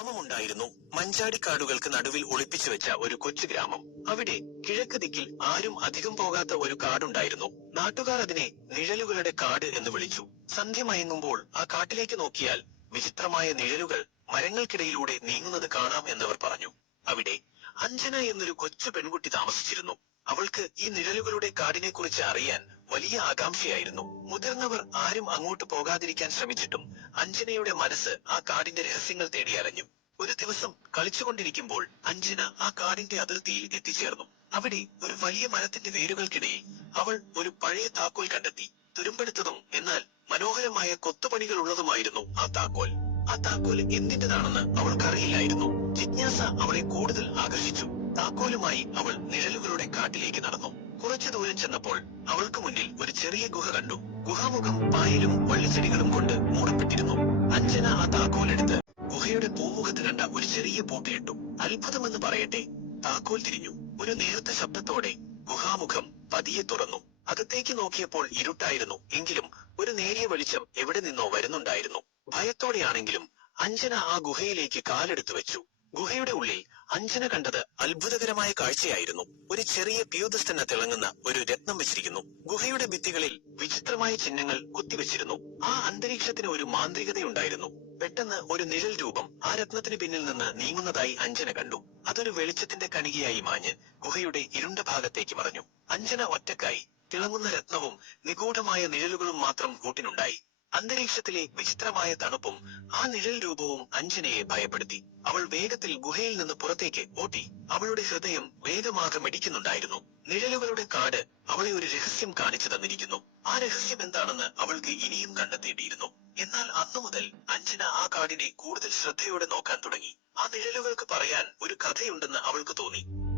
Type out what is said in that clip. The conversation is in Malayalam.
ഗ്രാമമുണ്ടായിരുന്നു. മഞ്ചാടിക്കാടുകൾക്ക് നടുവിൽ ഒളിപ്പിച്ചു വെച്ച ഒരു കൊച്ചു ഗ്രാമം. അവിടെ കിഴക്ക് ദിക്കിൽ ആരും അധികം പോകാത്ത ഒരു കാടുണ്ടായിരുന്നു. നാട്ടുകാർ അതിനെ നിഴലുകളുടെ കാട് എന്ന് വിളിച്ചു. സന്ധ്യ മയങ്ങുമ്പോൾ ആ കാട്ടിലേക്ക് നോക്കിയാൽ വിചിത്രമായ നിഴലുകൾ മരങ്ങൾക്കിടയിലൂടെ നീങ്ങുന്നത് കാണാം എന്നവർ പറഞ്ഞു. അവിടെ അഞ്ജന എന്നൊരു കൊച്ചു പെൺകുട്ടി താമസിച്ചിരുന്നു. അവൾക്ക് ഈ നിഴലുകളുടെ കാടിനെ കുറിച്ച് അറിയാൻ വലിയ ആകാംക്ഷയായിരുന്നു. മുതിർന്നവർ ആരും അങ്ങോട്ട് പോകാതിരിക്കാൻ ശ്രമിച്ചിട്ടും അഞ്ജനയുടെ മനസ്സ് ആ കാടിന്റെ രഹസ്യങ്ങൾ തേടി അലഞ്ഞു. ഒരു ദിവസം കളിച്ചുകൊണ്ടിരിക്കുമ്പോൾ അഞ്ജന ആ കാടിന്റെ അതിർത്തിയിൽ എത്തിച്ചേർന്നു. അവിടെ ഒരു വലിയ മരത്തിന്റെ വേരുകൾക്കിടയിൽ അവൾ ഒരു പഴയ താക്കോൽ കണ്ടെത്തി. തുരുമ്പെടുത്തതും എന്നാൽ മനോഹരമായ കൊത്തുപണികൾ ഉള്ളതുമായിരുന്നു ആ താക്കോൽ. ആ താക്കോൽ എന്തിന്റേതാണെന്ന് അവൾക്കറിയില്ലായിരുന്നു. ജിജ്ഞാസ അവളെ കൂടുതൽ ആകർഷിച്ചു. താക്കോലുമായി അവൾ നിഴലുകളുടെ കാട്ടിലേക്ക് നടന്നു. കുറച്ചു ദൂരം ചെന്നപ്പോൾ അവൾക്ക് മുന്നിൽ ഒരു ചെറിയ ഗുഹ കണ്ടു. ഗുഹാമുഖം പായലും വള്ളിച്ചെടികളും കൊണ്ട് മൂടപ്പെട്ടിരുന്നു. അഞ്ജന ആ താക്കോലെടുത്ത് ഗുഹയുടെ പൂമുഖത്ത് കണ്ട ഒരു ചെറിയ പൂട്ടയിട്ടു. അത്ഭുതമെന്ന് പറയട്ടെ, താക്കോൽ തിരിഞ്ഞു. ഒരു നേർത്ത ശബ്ദത്തോടെ ഗുഹാമുഖം പതിയെ തുറന്നു. അകത്തേക്ക് നോക്കിയപ്പോൾ ഇരുട്ടായിരുന്നു. എങ്കിലും ഒരു നേരിയ വെളിച്ചം എവിടെ നിന്നോ വരുന്നുണ്ടായിരുന്നു. ഭയത്തോടെയാണെങ്കിലും അഞ്ജന ആ ഗുഹയിലേക്ക് കാലെടുത്തു വെച്ചു. ഗുഹയുടെ ഉള്ളിൽ അഞ്ജന കണ്ടത് അത്ഭുതകരമായ കാഴ്ചയായിരുന്നു. ഒരു ചെറിയ പ്യൂതസ് തന്നെ തിളങ്ങുന്ന ഒരു രത്നം വെച്ചിരിക്കുന്നു. ഗുഹയുടെ ഭിത്തികളിൽ വിചിത്രമായ ചിഹ്നങ്ങൾ കുത്തിവെച്ചിരുന്നു. ആ അന്തരീക്ഷത്തിന് ഒരു മാന്ത്രികതയുണ്ടായിരുന്നു. പെട്ടെന്ന് ഒരു നിഴൽ രൂപം ആ രത്നത്തിന് പിന്നിൽ നിന്ന് നീങ്ങുന്നതായി അഞ്ജന കണ്ടു. അതൊരു വെളിച്ചത്തിന്റെ കണികയായി മാഞ്ഞ് ഗുഹയുടെ ഇരുണ്ട ഭാഗത്തേക്ക് മറഞ്ഞു. അഞ്ജന ഒറ്റക്കായി. തിളങ്ങുന്ന രത്നവും നിഗൂഢമായ നിഴലുകളും മാത്രം കൂട്ടിനുണ്ടായി. അന്തരീക്ഷത്തിലെ വിചിത്രമായ തണുപ്പും ആ നിഴൽ രൂപവും അഞ്ജനയെ ഭയപ്പെടുത്തി. അവൾ വേഗത്തിൽ ഗുഹയിൽ നിന്ന് പുറത്തേക്ക് ഓടി. അവളുടെ ഹൃദയം വേഗമാകെ മിടിക്കുന്നുണ്ടായിരുന്നു. നിഴലുകളുടെ കാട് അവളെ ഒരു രഹസ്യം കാണിച്ചു തന്നിരിക്കുന്നു. ആ രഹസ്യം എന്താണെന്ന് അവൾക്ക് ഇനിയും കണ്ടെത്തേണ്ടിയിരുന്നു. എന്നാൽ അന്നു മുതൽ അഞ്ജന ആ കാടിനെ കൂടുതൽ ശ്രദ്ധയോടെ നോക്കാൻ തുടങ്ങി. ആ നിഴലുകൾക്ക് പറയാൻ ഒരു കഥയുണ്ടെന്ന് അവൾക്ക് തോന്നി.